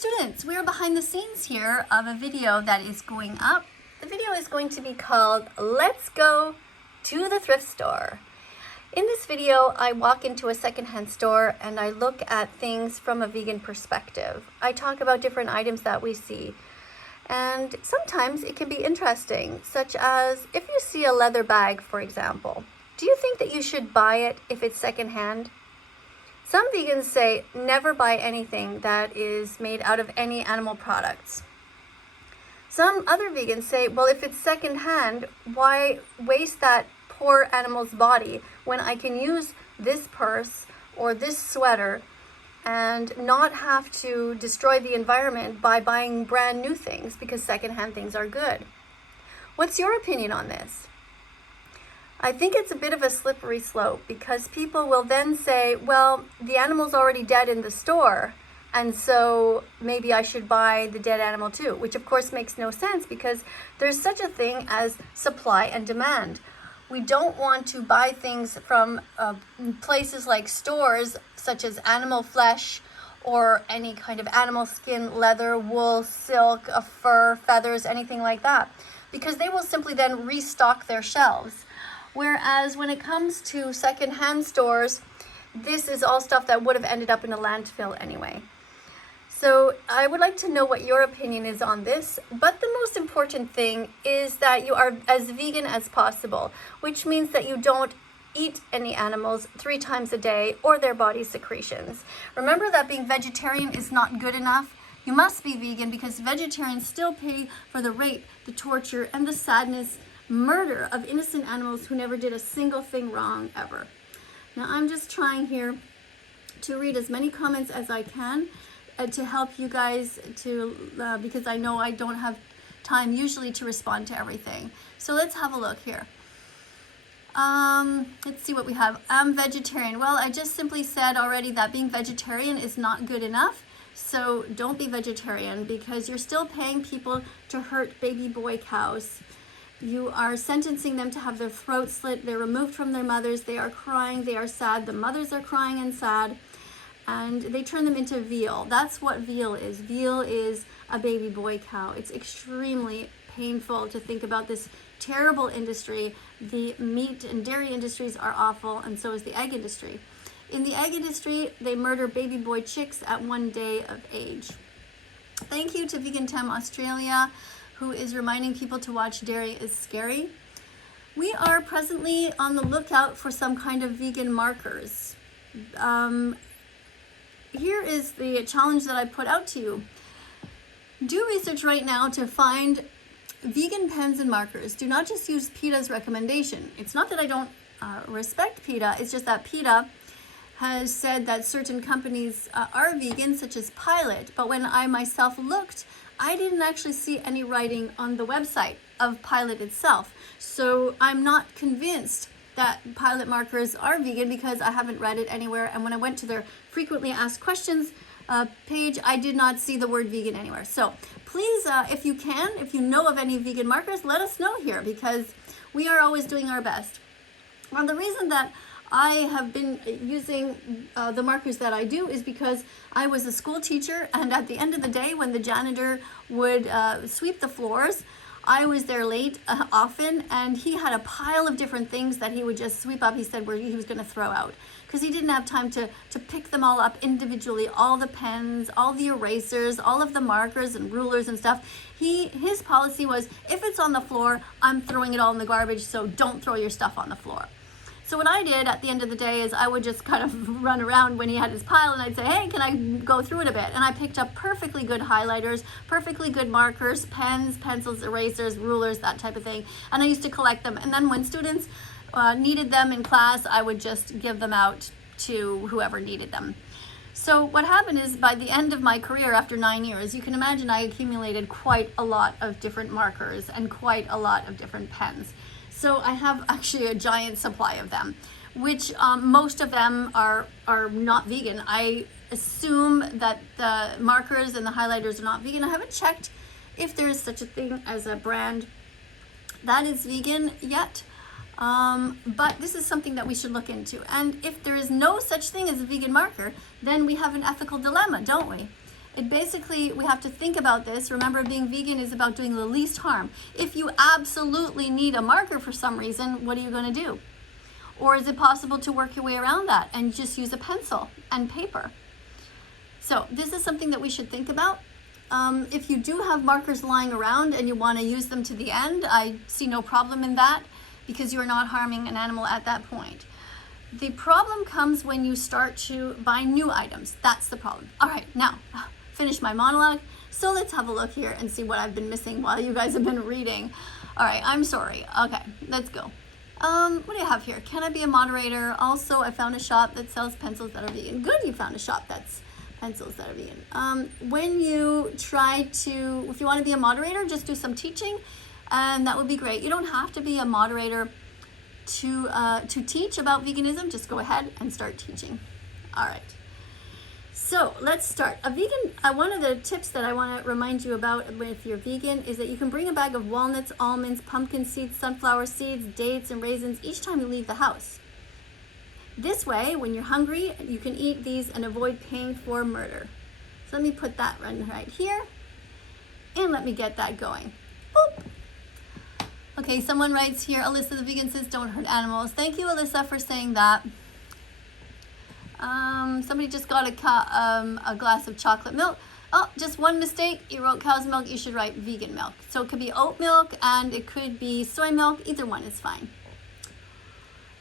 students, we are behind the scenes here of a video that is going up. The video is going to be called Let's Go to the Thrift Store. In this video, I walk into a secondhand store and I look at things from a vegan perspective. I talk about different items that we see. And sometimes it can be interesting, such as if you see a leather bag, for example, do you think that you should buy it if it's secondhand? Some vegans say never buy anything that is made out of any animal products. Some other vegans say, well, if it's secondhand, why waste that poor animal's body when I can use this purse or this sweater and not have to destroy the environment by buying brand new things because secondhand things are good. What's your opinion on this? I think it's a bit of a slippery slope because people will then say, well, the animal's already dead in the store, and so maybe I should buy the dead animal too, which of course makes no sense because there's such a thing as supply and demand. We don't want to buy things from places like stores such as animal flesh or any kind of animal skin, leather, wool, silk, fur, feathers, anything like that, because they will simply then restock their shelves. Whereas when it comes to secondhand stores, this is all stuff that would have ended up in a landfill anyway. So I would like to know what your opinion is on this, but the most important thing is that you are as vegan as possible, which means that you don't eat any animals 3 times a day or their body secretions. Remember that being vegetarian is not good enough. You must be vegan because vegetarians still pay for the rape, the torture, and the sadness, murder of innocent animals who never did a single thing wrong ever. Now I'm just trying here to read as many comments as I can to help you guys to because I know I don't have time usually to respond to everything. So let's have a look here. Let's see what we have. I'm vegetarian. Well, I just simply said already that being vegetarian is not good enough. So don't be vegetarian because you're still paying people to hurt baby boy cows. You are sentencing them to have their throats slit. They're removed from their mothers. They are crying. They are sad. The mothers are crying and sad. And they turn them into veal. That's what veal is. Veal is a baby boy cow. It's extremely painful to think about this terrible industry. The meat and dairy industries are awful, and so is the egg industry. In the egg industry, they murder baby boy chicks at 1 day of age. Thank you to Vegan Tem Australia, who is reminding people to watch Dairy is Scary. We are presently on the lookout for some kind of vegan markers. Here is the challenge that I put out to you. Do research right now to find vegan pens and markers. Do not just use PETA's recommendation. It's not that I don't respect PETA, it's just that PETA has said that certain companies are vegan, such as Pilot, but when I myself looked, I didn't actually see any writing on the website of Pilot itself. So I'm not convinced that Pilot markers are vegan because I haven't read it anywhere. And when I went to their frequently asked questions page, I did not see the word vegan anywhere. So please, if you can, if you know of any vegan markers, let us know here because we are always doing our best. Well, the reason that I have been using the markers that I do is because I was a school teacher, and at the end of the day when the janitor would sweep the floors, I was there late often, and he had a pile of different things that he would just sweep up. He said where he was going to throw out because he didn't have time to pick them all up individually, all the pens, all the erasers, all of the markers and rulers and stuff. His policy was, if it's on the floor, I'm throwing it all in the garbage, so don't throw your stuff on the floor. So what I did at the end of the day is I would just kind of run around when he had his pile and I'd say, hey, can I go through it a bit? And I picked up perfectly good highlighters, perfectly good markers, pens, pencils, erasers, rulers, that type of thing. And I used to collect them. And then when students needed them in class, I would just give them out to whoever needed them. So what happened is by the end of my career after 9 years, you can imagine I accumulated quite a lot of different markers and quite a lot of different pens. So I have actually a giant supply of them, which most of them are not vegan. I assume that the markers and the highlighters are not vegan. I haven't checked if there is such a thing as a brand that is vegan yet. But this is something that we should look into. And if there is no such thing as a vegan marker, then we have an ethical dilemma, don't we? Basically, we have to think about this. Remember, being vegan is about doing the least harm. If you absolutely need a marker for some reason, what are you going to do? Or is it possible to work your way around that and just use a pencil and paper? So this is something that we should think about. If you do have markers lying around and you want to use them to the end, I see no problem in that, because you are not harming an animal at that point. The problem comes when you start to buy new items. That's the problem. All right, now, finish my monologue. So let's have a look here and see what I've been missing while you guys have been reading. All right, I'm sorry. Okay, let's go. What do you have here? Can I be a moderator? Also, I found a shop that sells pencils that are vegan. Good, you found a shop that's pencils that are vegan. When you try to, if you want to be a moderator, just do some teaching, and that would be great. You don't have to be a moderator to teach about veganism. Just go ahead and start teaching. All right. So let's start. One of the tips that I want to remind you about if you're vegan is that you can bring a bag of walnuts, almonds, pumpkin seeds, sunflower seeds, dates, and raisins each time you leave the house. This way, when you're hungry, you can eat these and avoid paying for murder. So let me put that right here, and let me get that going. Boop. Okay, someone writes here, Alyssa the vegan says, don't hurt animals. Thank you, Alyssa, for saying that. Somebody just got a glass of chocolate milk. Oh, just one mistake. You wrote cow's milk. You should write vegan milk. So it could be oat milk and it could be soy milk. Either one is fine.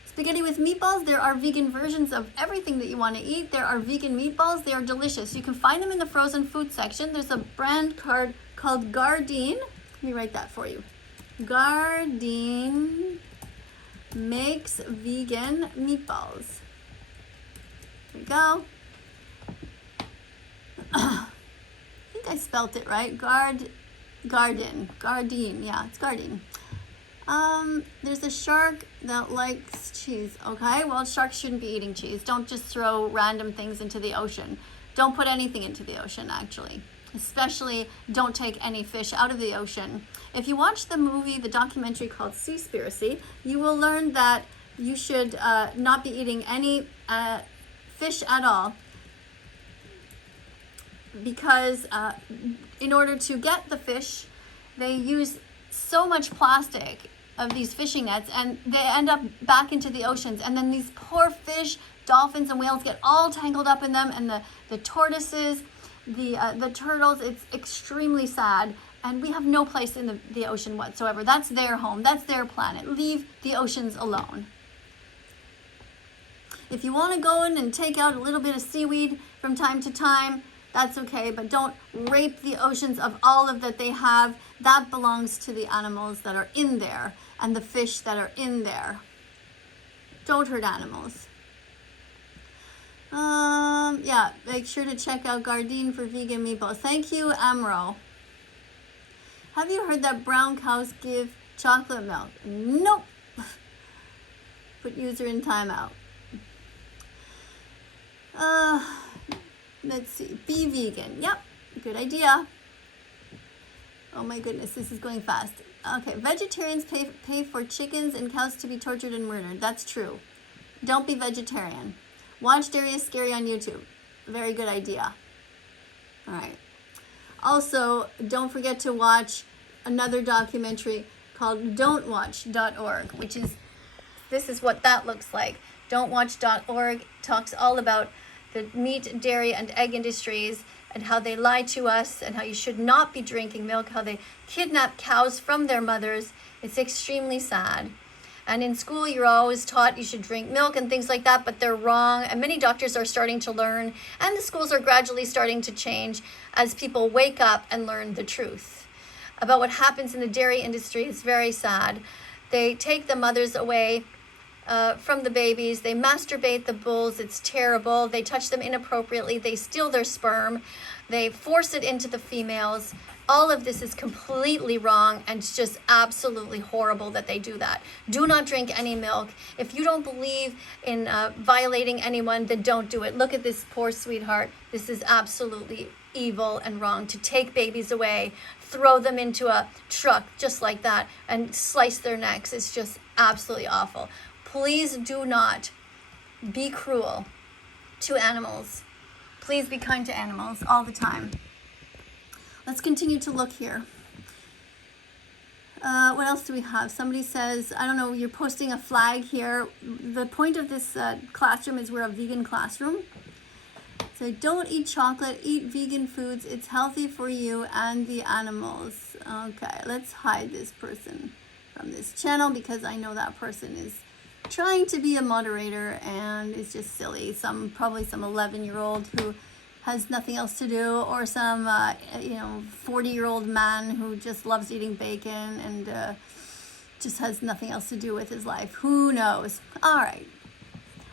Spaghetti with meatballs. There are vegan versions of everything that you want to eat. There are vegan meatballs. They are delicious. You can find them in the frozen food section. There's a brand card called Gardein. Let me write that for you. Gardein makes vegan meatballs. There we go. I think I spelt it right. Gardein. Yeah, it's Gardein. There's a shark that likes cheese. Okay, well, sharks shouldn't be eating cheese. Don't just throw random things into the ocean. Don't put anything into the ocean, actually. Especially don't take any fish out of the ocean. If you watch the documentary called Seaspiracy, you will learn that you should not be eating any fish at all, because in order to get the fish, they use so much plastic of these fishing nets, and they end up back into the oceans, and then these poor fish, dolphins and whales get all tangled up in them, and the tortoises, the turtles. It's extremely sad, and we have no place in the ocean whatsoever. That's their home. That's their planet. Leave the oceans alone. If you want to go in and take out a little bit of seaweed from time to time, that's okay, but don't rape the oceans of all of that they have. That belongs to the animals that are in there and the fish that are in there. Don't hurt animals. Yeah, make sure to check out Gardein for vegan meatballs. Thank you, Amro. Have you heard that brown cows give chocolate milk? Nope. Put user in timeout. Let's see. Be vegan. Yep. Good idea. Oh my goodness, this is going fast. Okay. Vegetarians pay for chickens and cows to be tortured and murdered. That's true. Don't be vegetarian. Watch Dairy is Scary on YouTube. Very good idea. All right. Also, don't forget to watch another documentary called don'twatch.org, which is, this is what that looks like. Don'twatch.org talks all about the meat, dairy, and egg industries and how they lie to us and how you should not be drinking milk, how they kidnap cows from their mothers. It's extremely sad. And in school, you're always taught you should drink milk and things like that, but they're wrong. And many doctors are starting to learn, and the schools are gradually starting to change as people wake up and learn the truth about what happens in the dairy industry. It's very sad. They take the mothers away from the babies. They masturbate the bulls. It's terrible. They touch them inappropriately. They steal their sperm. They force it into the females. All of this is completely wrong, and it's just absolutely horrible that they do that. Do not drink any milk. If you don't believe in violating anyone, then don't do it. Look at this poor sweetheart. This is absolutely evil and wrong to take babies away, throw them into a truck just like that, and slice their necks. It's just absolutely awful. Please do not be cruel to animals. Please be kind to animals all the time. Let's continue to look here. What else do we have? Somebody says, I don't know, you're posting a flag here. The point of this classroom is we're a vegan classroom. So don't eat chocolate, eat vegan foods. It's healthy for you and the animals. Okay, let's hide this person from this channel because I know that person is trying to be a moderator and is just silly. Probably some 11-year-old who has nothing else to do, or some 40-year-old man who just loves eating bacon and just has nothing else to do with his life. Who knows? All right,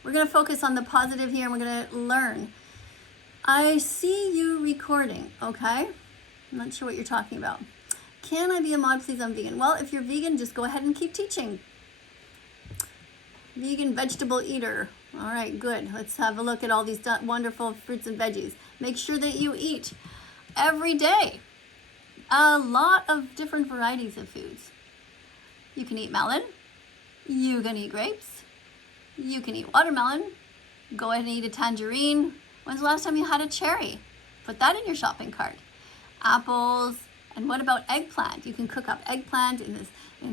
we're gonna focus on the positive here and we're gonna learn. I see you recording, okay? I'm not sure what you're talking about. Can I be a mod, please? I'm vegan. Well, if you're vegan, just go ahead and keep teaching. Vegan vegetable eater. All right, good. Let's have a look at all these wonderful fruits and veggies. Make sure that you eat every day a lot of different varieties of foods. You can eat melon. You can eat grapes. You can eat watermelon. Go ahead and eat a tangerine. When's the last time you had a cherry? Put that in your shopping cart. Apples. And what about eggplant? You can cook up eggplant in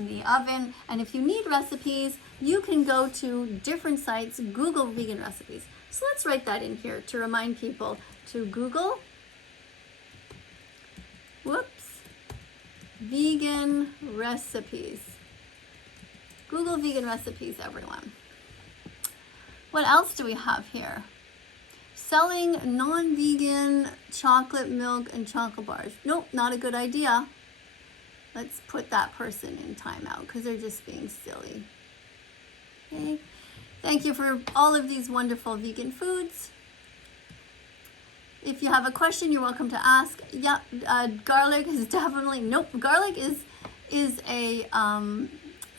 the oven. And if you need recipes, you can go to different sites, Google vegan recipes. So let's write that in here to remind people to Google, vegan recipes. Google vegan recipes, everyone. What else do we have here? Selling non-vegan chocolate milk and chocolate bars. Nope, not a good idea. Let's put that person in timeout because they're just being silly. Okay. Thank you for all of these wonderful vegan foods. If you have a question, you're welcome to ask. Yeah, garlic is definitely, nope, garlic is a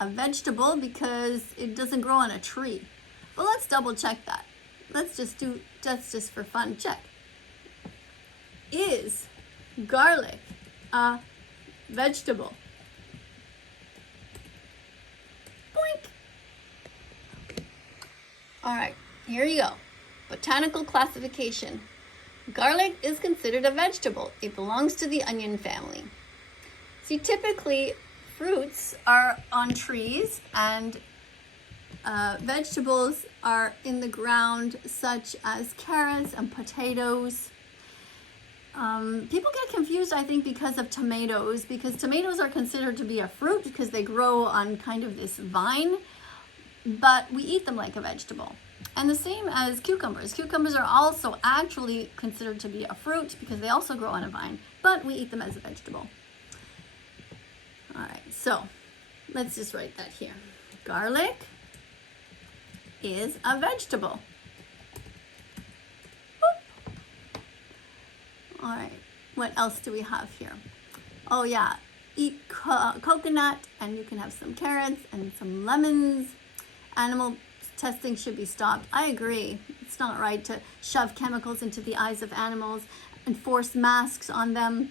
vegetable because it doesn't grow on a tree. But let's double check that. Let's just do, that's just for fun, check. Is garlic a vegetable? Boink. All right, here you go. Botanical classification. Garlic is considered a vegetable. It belongs to the onion family. See, typically fruits are on trees and vegetables are in the ground, such as carrots and potatoes. People get confused, I think, because of tomatoes, because tomatoes are considered to be a fruit because they grow on kind of this vine, but we eat them like a vegetable. And the same as cucumbers. Cucumbers are also actually considered to be a fruit because they also grow on a vine, but we eat them as a vegetable. All right, so let's just write that here. Garlic is a vegetable. Boop. All right, what else do we have here? Oh yeah, eat coconut, and you can have some carrots and some lemons. Animal testing should be stopped. I agree. It's not right to shove chemicals into the eyes of animals and force masks on them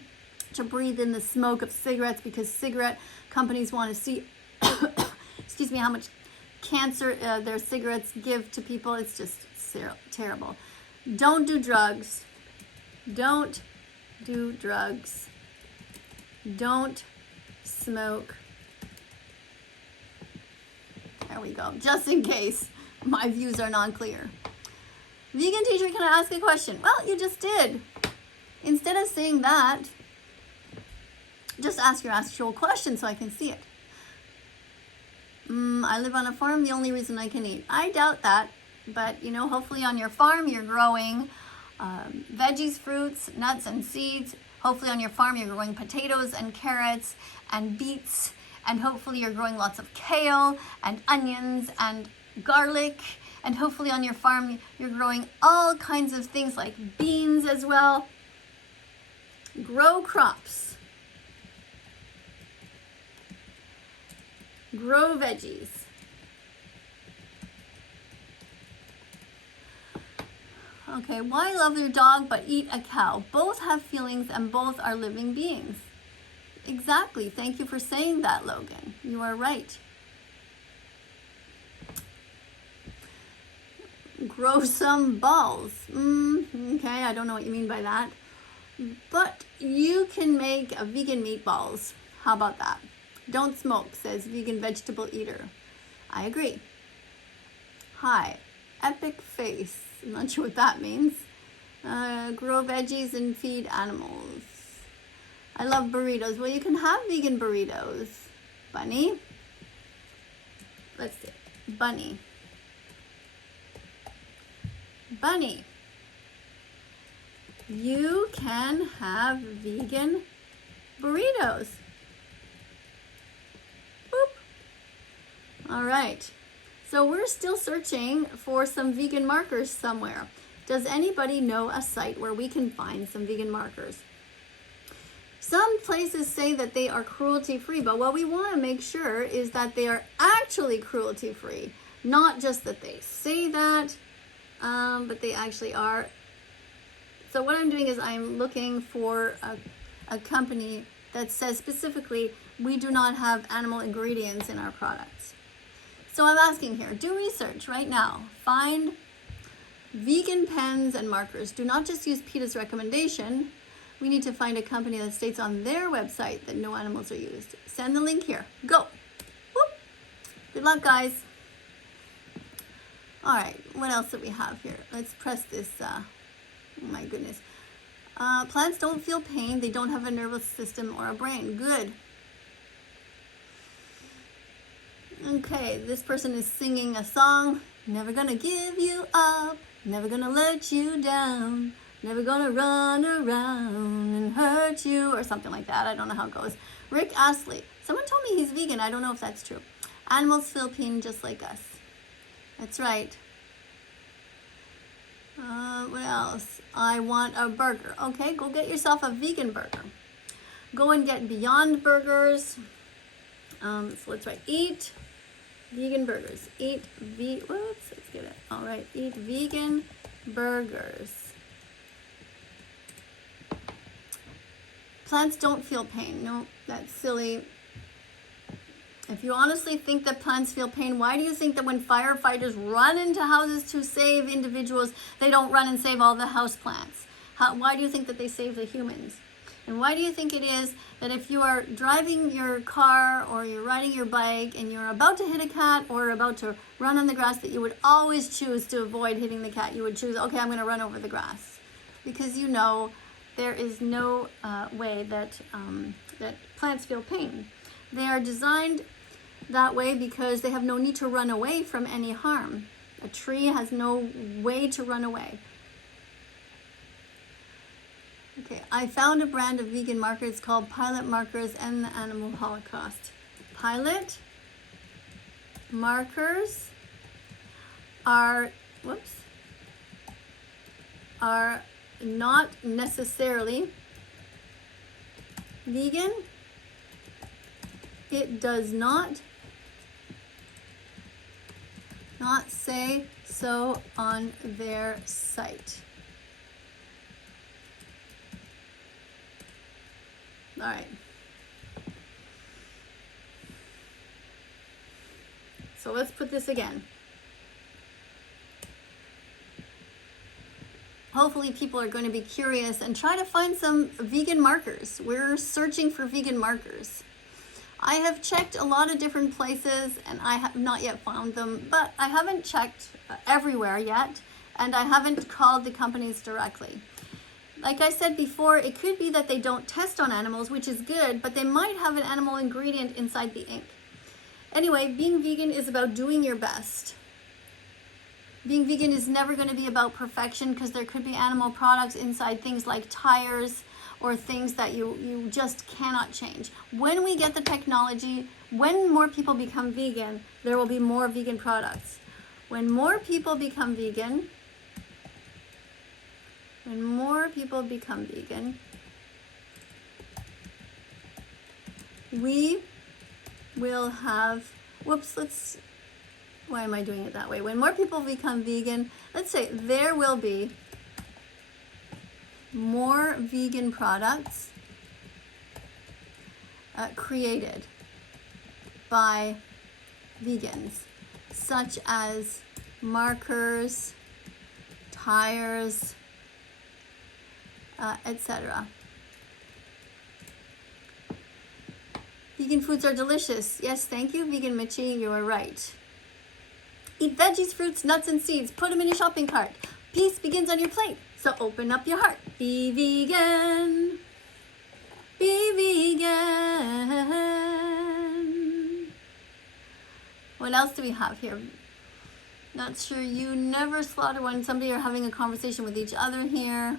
to breathe in the smoke of cigarettes because cigarette companies want to see excuse me, how much cancer their cigarettes give to people. It's just terrible. Don't do drugs. Don't do drugs. Don't smoke. There we go. Just in case my views are non-clear. Vegan teacher, can I ask a question? Well, you just did. Instead of saying that, just ask your actual question so I can see it. I live on a farm. The only reason I can eat. I doubt that. But, you know, hopefully on your farm you're growing veggies, fruits, nuts, and seeds. Hopefully on your farm you're growing potatoes and carrots and beets. And hopefully you're growing lots of kale and onions and garlic. And hopefully on your farm you're growing all kinds of things like beans as well. Grow crops. Grow veggies. Okay, why love your dog but eat a cow? Both have feelings and both are living beings. Exactly. Thank you for saying that, Logan. You are right. grow some balls. Okay, I don't know what you mean by that. But you can make a vegan meatballs. How about that? Don't smoke, says vegan vegetable eater. I agree. Hi, epic face. I'm not sure what that means. Grow veggies and feed animals. I love burritos. Well, you can have vegan burritos. Bunny. Let's see. Bunny. Bunny. You can have vegan burritos. Boop. All right. So we're still searching for some vegan markers somewhere. Does anybody know a site where we can find some vegan markers? Some places say that they are cruelty-free, but what we want to make sure is that they are actually cruelty-free. Not just that they say that, but they actually are. So what I'm doing is I'm looking for a company that says specifically, we do not have animal ingredients in our products. So I'm asking here, do research right now. Find vegan pens and markers. Do not just use PETA's recommendation. We need to find a company that states on their website that no animals are used. Send the link here. Go. Whoop. Good luck, guys. All right, what else do we have here? Let's press this. Oh my goodness. Plants don't feel pain. They don't have a nervous system or a brain. Good. Okay, this person is singing a song. Never gonna give you up. Never gonna let you down. Never gonna run around and hurt you, or something like that. I don't know how it goes. Rick Astley. Someone told me he's vegan. I don't know if that's true. Animals feel pain just like us. That's right. What else? I want a burger. Okay, go get yourself a vegan burger. Go and get Beyond Burgers. So let's write eat vegan burgers. Whoops, let's get it. All right, eat vegan burgers. Plants don't feel pain. No, that's silly. If you honestly think that plants feel pain, why do you think that when firefighters run into houses to save individuals, they don't run and save all the house plants? Why do you think that they save the humans? And why do you think it is that if you are driving your car or you're riding your bike and you're about to hit a cat or about to run on the grass, that you would always choose to avoid hitting the cat? You would choose, okay, I'm going to run over the grass. Because you know there is no way that, that plants feel pain. They are designed that way because they have no need to run away from any harm. A tree has no way to run away. Okay, I found a brand of vegan markers called Pilot Markers and the Animal Holocaust. Pilot markers are not necessarily vegan. It does not say so on their site. All right. So let's put this again. Hopefully people are going to be curious and try to find some vegan markers. We're searching for vegan markers. I have checked a lot of different places and I have not yet found them, but I haven't checked everywhere yet, and I haven't called the companies directly. Like I said before, it could be that they don't test on animals, which is good, but they might have an animal ingredient inside the ink. Anyway, being vegan is about doing your best. Being vegan is never going to be about perfection because there could be animal products inside things like tires or things that you just cannot change. When we get the technology, when more people become vegan, there will be more vegan products. When more people become vegan, we will have, why am I doing it that way? When more people become vegan, let's say there will be more vegan products created by vegans, such as markers tires, etc. Vegan foods are delicious. Yes, thank you, Vegan Mitchie, you are right. Eat veggies, fruits, nuts, and seeds. Put them in your shopping cart. Peace begins on your plate, so open up your heart. Be vegan. Be vegan. What else do we have here? Not sure. You never slaughter one. Somebody are having a conversation with each other here.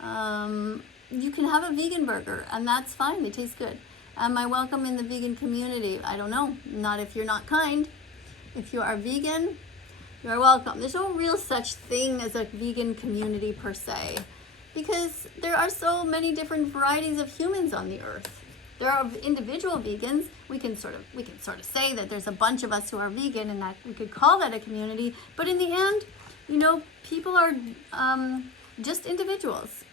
You can have a vegan burger, and that's fine. They taste good. Am I welcome in the vegan community? I don't know. Not if you're not kind. If you are vegan, you are welcome. There's no real such thing as a vegan community per se, because there are so many different varieties of humans on the earth. There are individual vegans. We can sort of say that there's a bunch of us who are vegan, and that we could call that a community. But in the end, people are just individuals.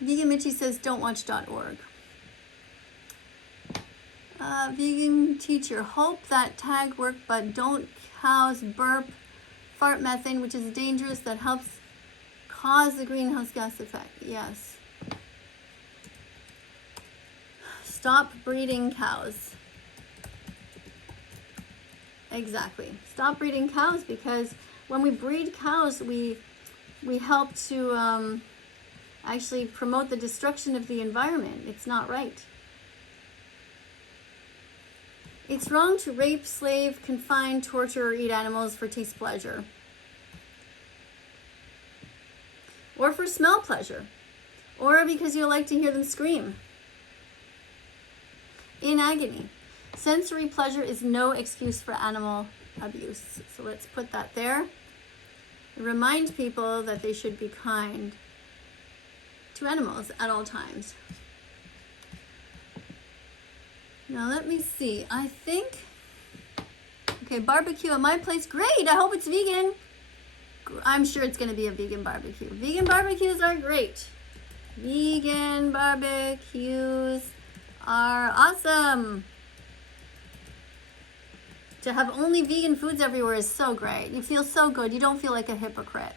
Vegan Mitchie says, don't watch .org. Vegan teacher, hope that tag work, but don't cows burp fart methane, which is dangerous, that helps cause the greenhouse gas effect. Yes. Stop breeding cows. Exactly. Stop breeding cows, because when we breed cows, we help to actually promote the destruction of the environment. It's not right. It's wrong to rape, slave, confine, torture, or eat animals for taste pleasure. Or for smell pleasure. Or because you like to hear them scream in agony. Sensory pleasure is no excuse for animal abuse. So let's put that there. Remind people that they should be kind to animals at all times. Now let me see. I think, okay, barbecue at my place. Great. I hope it's vegan. I'm sure it's going to be a vegan barbecue. Vegan barbecues are great. Vegan barbecues are awesome. To have only vegan foods everywhere is so great. You feel so good. You don't feel like a hypocrite.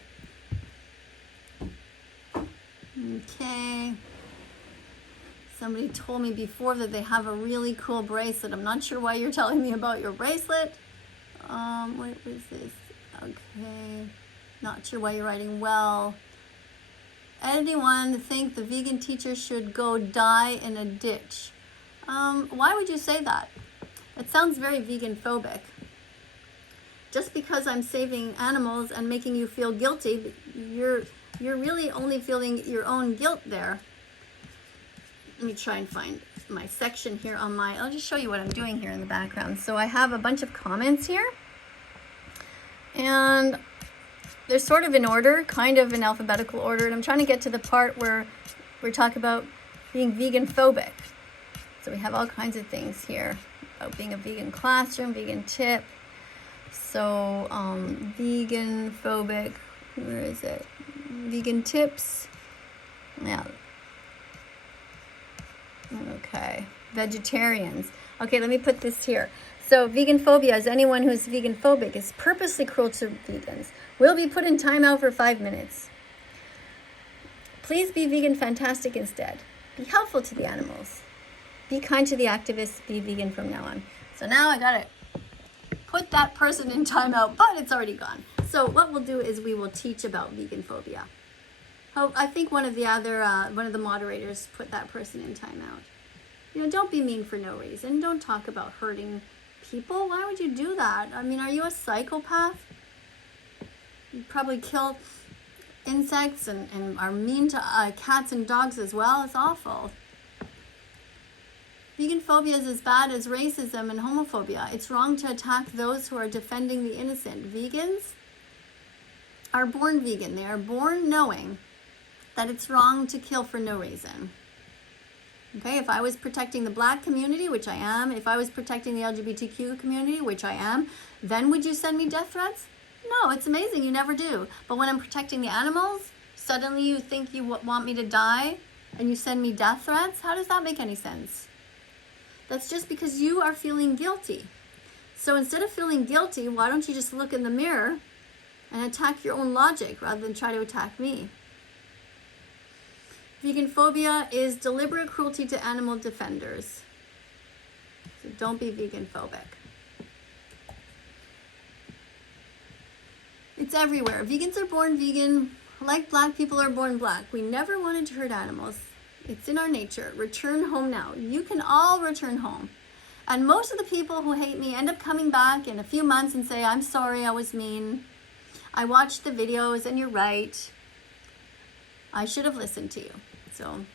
Okay. Somebody told me before that they have a really cool bracelet. I'm not sure why you're telling me about your bracelet. What was this? Okay. Not sure why you're writing well. Anyone think the vegan teacher should go die in a ditch? Why would you say that? It sounds very vegan phobic. Just because I'm saving animals and making you feel guilty, you're really only feeling your own guilt there. Let me try and find my section here on I'll just show you what I'm doing here in the background. So I have a bunch of comments here, and they're sort of in order, kind of in alphabetical order, and I'm trying to get to the part where we're talking about being vegan phobic. So we have all kinds of things here about being a vegan classroom, vegan tip. So vegan phobic, where is it? Vegan tips. Yeah. Okay, vegetarians. Okay, let me put this here. So vegan phobia is anyone who's vegan phobic is purposely cruel to vegans. Will be put in timeout for 5 minutes. Please be vegan fantastic instead. Be helpful to the animals. Be kind to the activists. Be vegan from now on. So now I got to put that person in timeout, but it's already gone. So what we'll do is we will teach about vegan phobia. Oh, I think one of the moderators put that person in timeout. Don't be mean for no reason. Don't talk about hurting people. Why would you do that? I mean, are you a psychopath? You probably kill insects and are mean to cats and dogs as well. It's awful. Vegan phobia is as bad as racism and homophobia. It's wrong to attack those who are defending the innocent. Vegans are born vegan. They are born knowing that it's wrong to kill for no reason. Okay, if I was protecting the Black community, which I am, if I was protecting the LGBTQ community, which I am, then would you send me death threats? No, it's amazing, you never do. But when I'm protecting the animals, suddenly you think you want me to die and you send me death threats? How does that make any sense? That's just because you are feeling guilty. So instead of feeling guilty, why don't you just look in the mirror and attack your own logic rather than try to attack me. Vegan phobia is deliberate cruelty to animal defenders. So don't be vegan phobic. It's everywhere. Vegans are born vegan, like black people are born black. We never wanted to hurt animals. It's in our nature. Return home now. You can all return home. And most of the people who hate me end up coming back in a few months and say, I'm sorry, I was mean. I watched the videos and you're right. I should have listened to you. So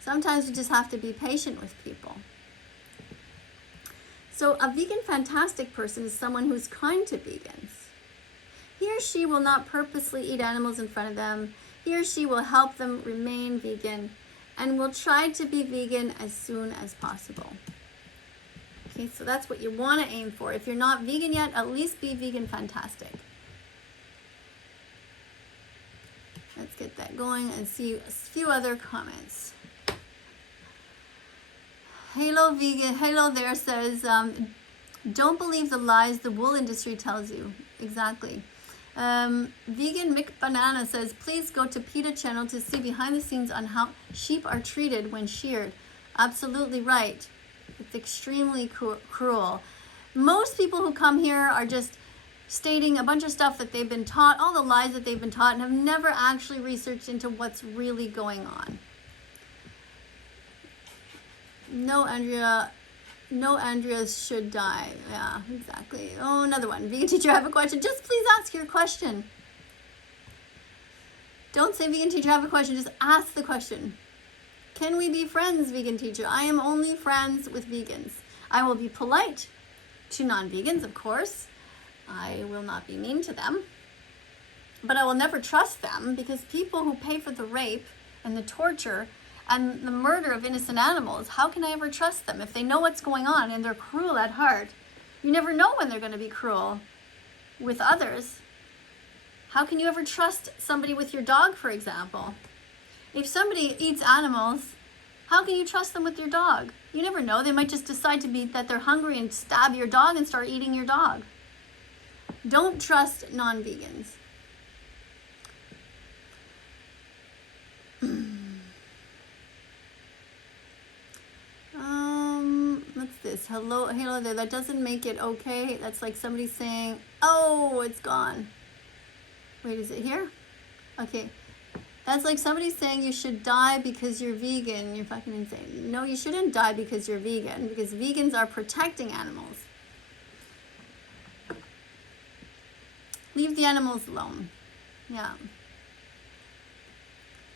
sometimes you just have to be patient with people. So a vegan fantastic person is someone who's kind to vegans. He or she will not purposely eat animals in front of them. He or she will help them remain vegan and will try to be vegan as soon as possible. Okay, so that's what you want to aim for. If you're not vegan yet, at least be vegan fantastic. Let's get that going and see a few other comments. Halo Vegan, Halo there says, don't believe the lies the wool industry tells you. Exactly. Vegan Mick Banana says, please go to PETA channel to see behind the scenes on how sheep are treated when sheared. Absolutely right. It's extremely cruel. Most people who come here are just stating a bunch of stuff that they've been taught, all the lies that they've been taught, and have never actually researched into what's really going on. No, Andrea. No, Andreas should die. Yeah, exactly. Oh, another one. Vegan teacher, I have a question. Just please ask your question. Don't say vegan teacher, I have a question. Just ask the question. Can we be friends, vegan teacher? I am only friends with vegans. I will be polite to non-vegans, of course. I will not be mean to them. But I will never trust them, because people who pay for the rape and the torture and the murder of innocent animals, how can I ever trust them if they know what's going on and they're cruel at heart? You never know when they're going to be cruel with others. How can you ever trust somebody with your dog, for example? If somebody eats animals, how can you trust them with your dog? You never know. They might just decide that they're hungry and stab your dog and start eating your dog. Don't trust non-vegans. What's this? Hello there. That doesn't make it okay. That's like somebody saying, oh, it's gone. Wait, is it here? Okay. That's like somebody saying you should die because you're vegan. You're fucking insane. No, you shouldn't die because you're vegan, because vegans are protecting animals. Leave the animals alone. Yeah.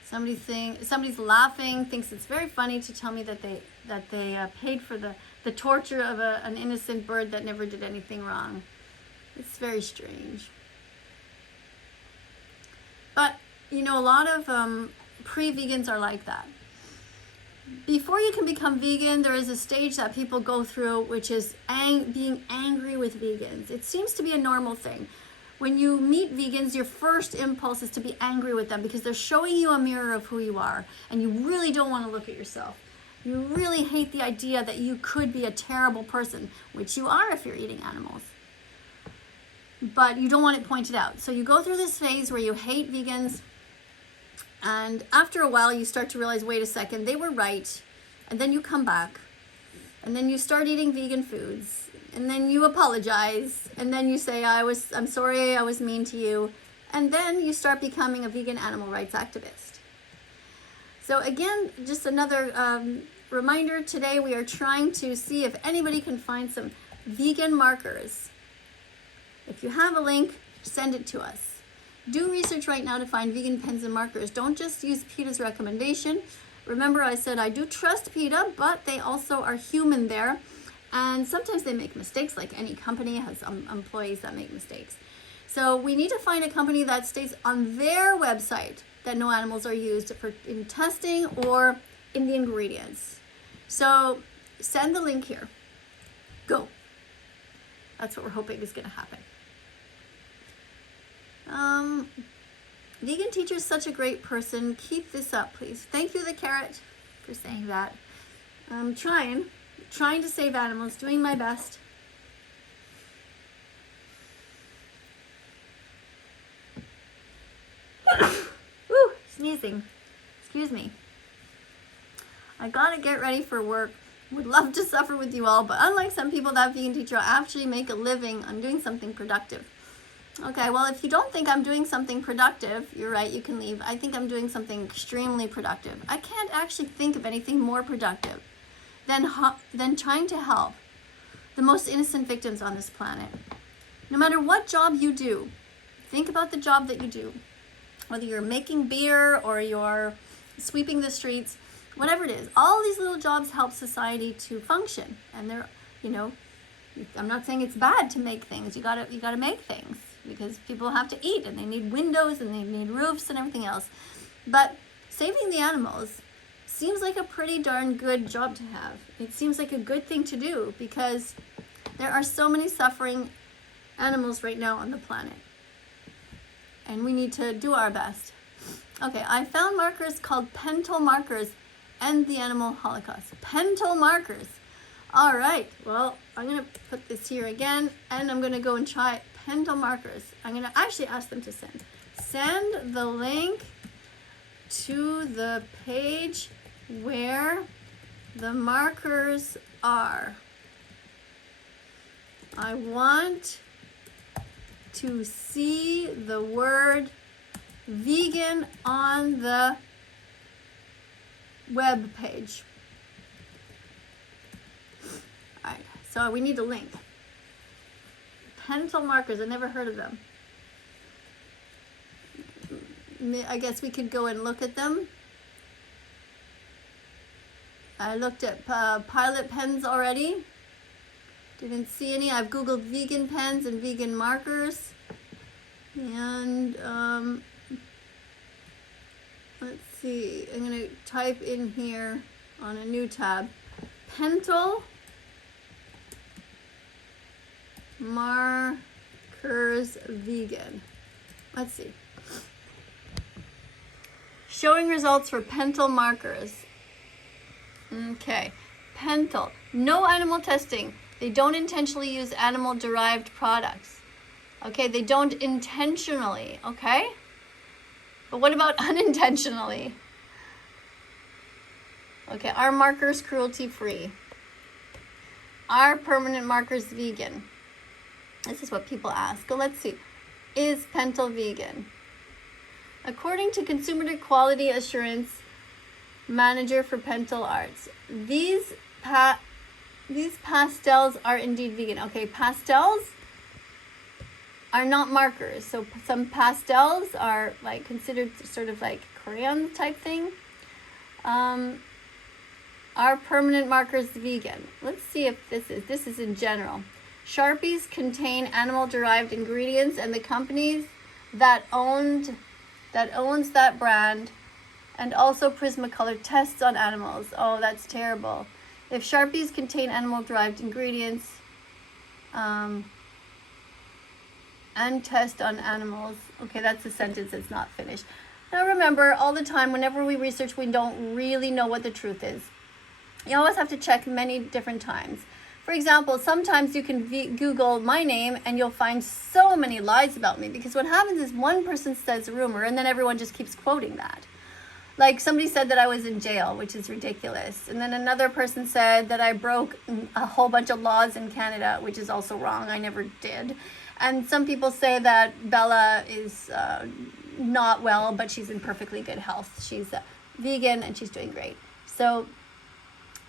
Somebody's laughing, thinks it's very funny to tell me that they paid for the torture of an innocent bird that never did anything wrong. It's very strange. But, you know, a lot of pre-vegans are like that. Before you can become vegan, there is a stage that people go through, which is being angry with vegans. It seems to be a normal thing. When you meet vegans, your first impulse is to be angry with them because they're showing you a mirror of who you are, and you really don't want to look at yourself. You really hate the idea that you could be a terrible person, which you are if you're eating animals. But you don't want it pointed out. So you go through this phase where you hate vegans, and after a while you start to realize, wait a second, they were right. And then you come back, and then you start eating vegan foods. And then you apologize, and then you say, I'm sorry, I was mean to you. And then you start becoming a vegan animal rights activist. So again, just another reminder, today we are trying to see if anybody can find some vegan markers. If you have a link, send it to us. Do research right now to find vegan pens and markers. Don't just use PETA's recommendation. Remember, I said I do trust PETA, but they also are human there. And sometimes they make mistakes, like any company has employees that make mistakes. So we need to find a company that states on their website that no animals are used in testing or in the ingredients. So send the link here. Go. That's what we're hoping is going to happen. Vegan teacher is such a great person. Keep this up, please. Thank you, the carrot, for saying that. I'm trying to save animals, doing my best. sneezing. Excuse me. I gotta get ready for work. Would love to suffer with you all, but unlike some people, that vegan teacher, I actually make a living on doing something productive. Okay, well, if you don't think I'm doing something productive, you're right, you can leave. I think I'm doing something extremely productive. I can't actually think of anything more productive than trying to help the most innocent victims on this planet. No matter what job you do, think about the job that you do. Whether you're making beer or you're sweeping the streets, whatever it is, all these little jobs help society to function. And they're, you know, I'm not saying it's bad to make things. You gotta make things because people have to eat and they need windows and they need roofs and everything else. But saving the animals seems like a pretty darn good job to have. It seems like a good thing to do because there are so many suffering animals right now on the planet. And we need to do our best. Okay, I found markers called pental markers. End the animal holocaust. Pental markers. All right, well, I'm going to put this here again, and I'm going to go and try pental markers. I'm going to actually ask them to send the link to the page where the markers are. I want to see the word vegan on the web page. All right, so we need a link. Pental markers, I never heard of them. I guess we could go and look at them. I looked at pilot pens already. Didn't see any. I've Googled vegan pens and vegan markers. And let's see. I'm going to type in here on a new tab. Pental markers vegan. Let's see. Showing results for pental markers. Okay. Pental. No animal testing. They don't intentionally use animal-derived products. Okay, they don't intentionally, okay? But what about unintentionally? Okay, are markers cruelty-free? Are permanent markers vegan? This is what people ask. So let's see. Is pental vegan? According to Consumer Quality Assurance Manager for Pental Arts, these pastels are indeed vegan. Okay, pastels are not markers. So some pastels are like considered sort of like crayon type thing. Are permanent markers vegan? Let's see if this is in general. Sharpies contain animal-derived ingredients, and the companies that owns that brand, and also Prismacolor tests on animals. Oh, that's terrible. If Sharpies contain animal-derived ingredients and test on animals. Okay, that's a sentence that's not finished. Now remember, all the time, whenever we research, we don't really know what the truth is. You always have to check many different times. For example, sometimes you can Google my name and you'll find so many lies about me because what happens is one person says a rumor and then everyone just keeps quoting that. Like somebody said that I was in jail, which is ridiculous. And then another person said that I broke a whole bunch of laws in Canada, which is also wrong. I never did. And some people say that Bella is not well, but she's in perfectly good health. She's vegan and she's doing great. So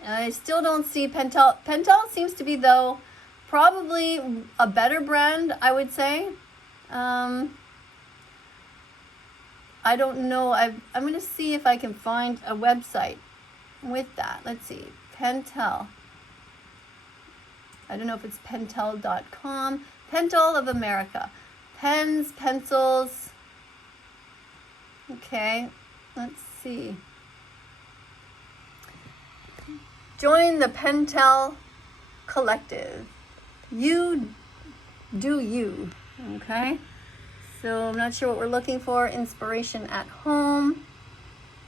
I still don't see Pentel. Pentel seems to be, though, probably a better brand, I would say. I don't know. I'm going to see if I can find a website with that. Let's see. Pentel. I don't know if it's pentel.com. Pentel of America. Pens, pencils. Okay. Let's see. Join the Pentel Collective. You do you. Okay. So I'm not sure what we're looking for. Inspiration at home.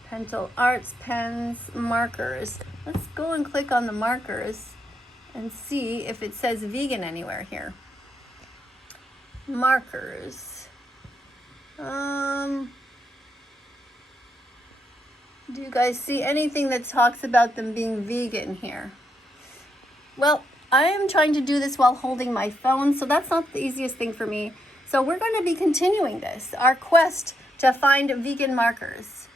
Pentel Arts, pens, markers. Let's go and click on the markers and see if it says vegan anywhere here. Markers. Do you guys see anything that talks about them being vegan here? Well, I am trying to do this while holding my phone, so that's not the easiest thing for me. So we're going to be continuing this, our quest to find vegan markers.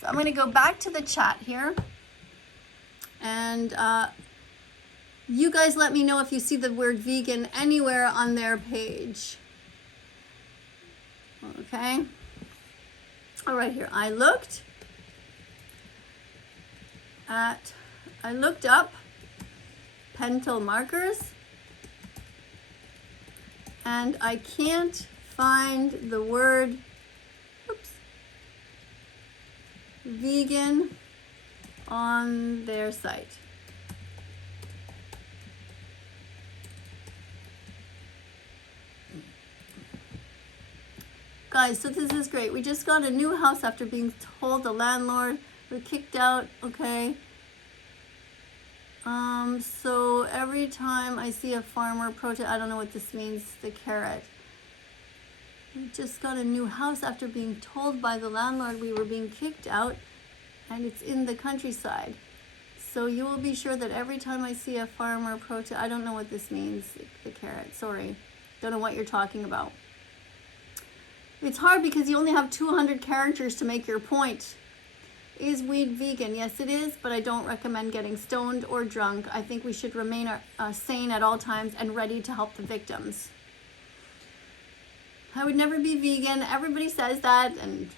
So I'm going to go back to the chat here. And you guys let me know if you see the word vegan anywhere on their page. Okay. All right, here. I looked up pentel markers, and I can't find the word vegan on their site. Guys, so this is great. We just got a new house after being told the landlord we're kicked out. Okay. So every time I see a farmer protest, I don't know what this means, the carrot. We just got a new house after being told by the landlord we were being kicked out, and it's in the countryside. So you will be sure that every time I see a farmer protest, I don't know what this means, the carrot, sorry. Don't know what you're talking about. It's hard because you only have 200 characters to make your point. Is weed vegan? Yes, it is, but I don't recommend getting stoned or drunk. I think we should remain sane at all times and ready to help the victims. I would never be vegan. Everybody says that, and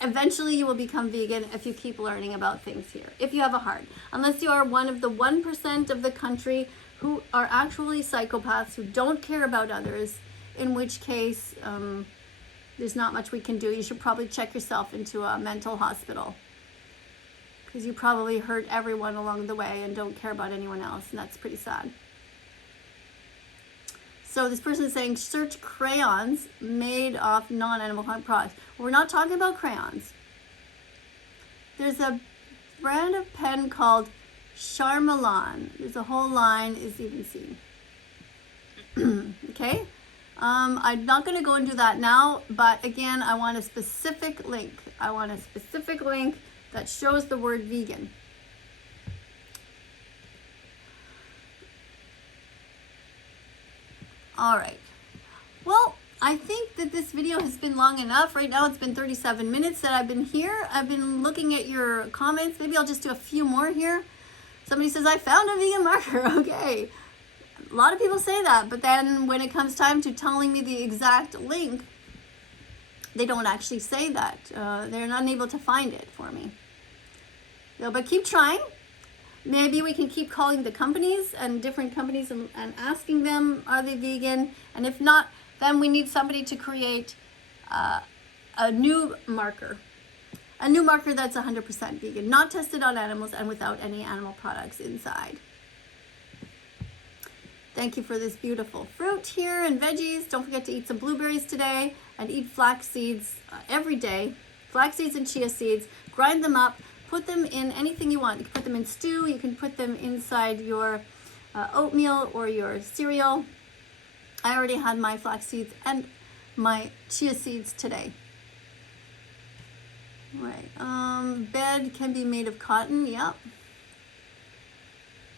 eventually you will become vegan if you keep learning about things here, if you have a heart. Unless you are one of the 1% of the country who are actually psychopaths, who don't care about others, in which case there's not much we can do. You should probably check yourself into a mental hospital, because you probably hurt everyone along the way and don't care about anyone else, and that's pretty sad. So this person is saying search crayons made off non-animal products. We're not talking about crayons. There's a brand of pen called Charmelon. There's a whole line, as you can see. Okay? I'm not going to go into that now, but again, I want a specific link. I want a specific link that shows the word vegan. All right. Well, I think that this video has been long enough. Right now it's been 37 minutes that I've been here. I've been looking at your comments. Maybe I'll just do a few more here. Somebody says, I found a vegan marker. Okay. A lot of people say that, but then when it comes time to telling me the exact link, they don't actually say that. They're not able to find it for me. So, but keep trying. Maybe we can keep calling the companies and different companies and asking them, are they vegan? And if not, then we need somebody to create a new marker. A new marker that's 100% vegan, not tested on animals and without any animal products inside. Thank you for this beautiful fruit here and veggies. Don't forget to eat some blueberries today and eat flax seeds every day. Flax seeds and chia seeds. Grind them up. Put them in anything you want. You can put them in stew. You can put them inside your oatmeal or your cereal. I already had my flax seeds and my chia seeds today. Right. Bed can be made of cotton. Yep.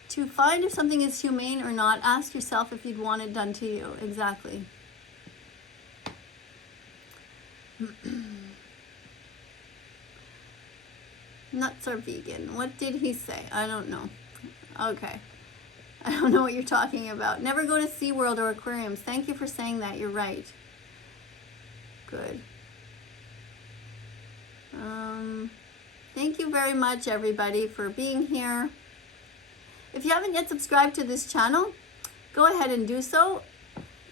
To find if something is humane or not, ask yourself if you'd want it done to you. Exactly. Nuts are vegan. What did he say? I don't know. Okay. I don't know what you're talking about. Never go to SeaWorld or aquariums. Thank you for saying that. You're right. Good. Thank you very much, everybody, for being here. If you haven't yet subscribed to this channel, go ahead and do so.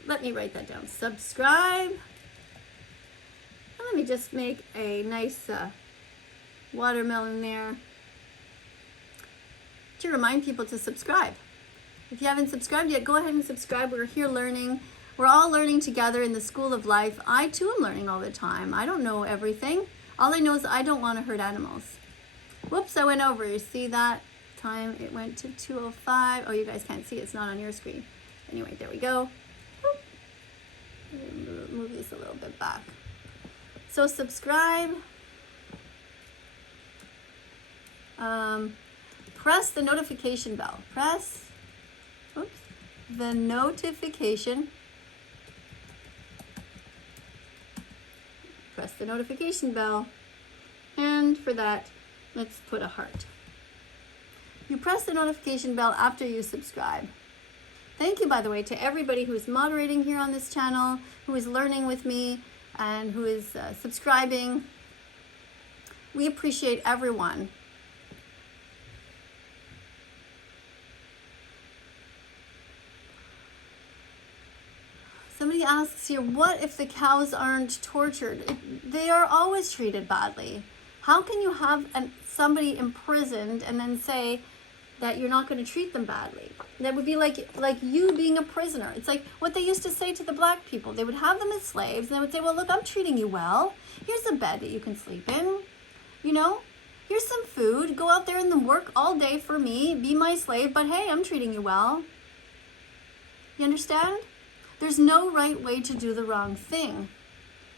Let me write that down. Subscribe. And let me just make a nice watermelon there to remind people to subscribe. If you haven't subscribed yet, go ahead and subscribe. We're here learning. We're all learning together in the school of life. I too am learning all the time. I don't know everything. All I know is I don't want to hurt animals. Whoops, I went over. You see that time? It went to 2:05. Oh, you guys can't see. It's not on your screen. Anyway, there we go. Move this a little bit back. So subscribe. Press the notification bell. Press the notification. Press the notification bell. And for that, let's put a heart. You press the notification bell after you subscribe. Thank you, by the way, to everybody who is moderating here on this channel, who is learning with me, and who is subscribing. We appreciate everyone. Somebody asks here, what if the cows aren't tortured? They are always treated badly. How can you have somebody imprisoned and then say that you're not going to treat them badly? That would be like you being a prisoner. It's like what they used to say to the black people. They would have them as slaves, and they would say, well, look, I'm treating you well. Here's a bed that you can sleep in. You know, here's some food. Go out there and work all day for me. Be my slave, but hey, I'm treating you well. You understand? There's no right way to do the wrong thing.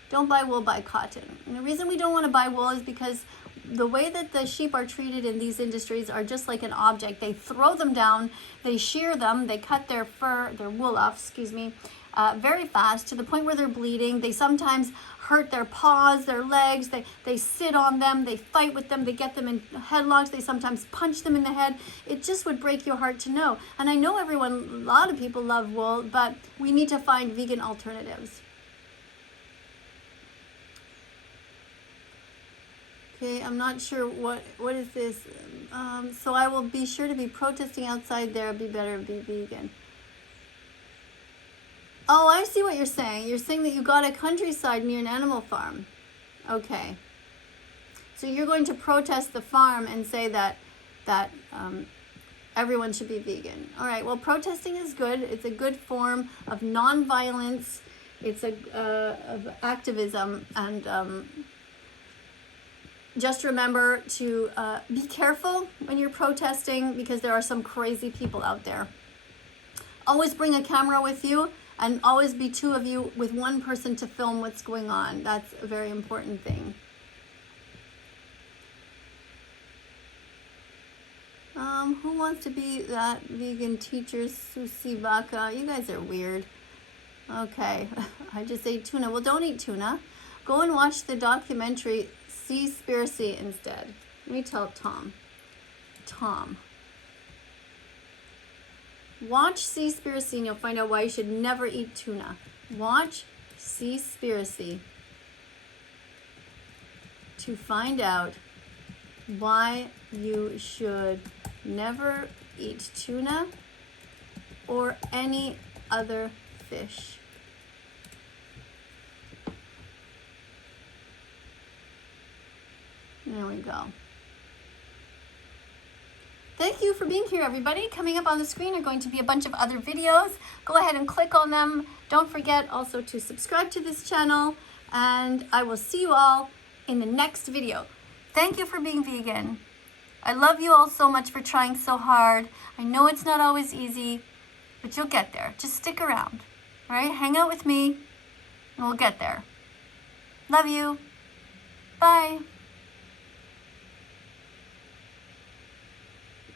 Don't buy wool, buy cotton. And the reason we don't want to buy wool is because the way that the sheep are treated in these industries are just like an object. They throw them down, they shear them, they cut their fur, their wool off, very fast to the point where they're bleeding. They sometimes hurt their paws, their legs, they sit on them, they fight with them, they get them in headlocks, they sometimes punch them in the head. It just would break your heart to know. And I know a lot of people love wool, but we need to find vegan alternatives. Okay, I'm not sure what is this. So I will be sure to be protesting outside there. Be better, be vegan. Oh, I see what you're saying. You're saying that you got a countryside near an animal farm. Okay. So you're going to protest the farm and say that everyone should be vegan. All right. Well, protesting is good. It's a good form of nonviolence. It's of activism, and just remember to be careful when you're protesting, because there are some crazy people out there. Always bring a camera with you, and always be two of you with one person to film what's going on. That's a very important thing. Who wants to be that vegan teacher, Susi Baka? You guys are weird. Okay, I just ate tuna. Well, don't eat tuna. Go and watch the documentary Seaspiracy instead. Let me tell Tom. Watch Seaspiracy and you'll find out why you should never eat tuna. Watch Seaspiracy to find out why you should never eat tuna or any other fish. There we go. Thank you for being here, everybody. Coming up on the screen are going to be a bunch of other videos. Go ahead and click on them. Don't forget also to subscribe to this channel, and I will see you all in the next video. Thank you for being vegan. I love you all so much for trying so hard. I know it's not always easy, but you'll get there. Just stick around, all right? Hang out with me, and we'll get there. Love you. Bye.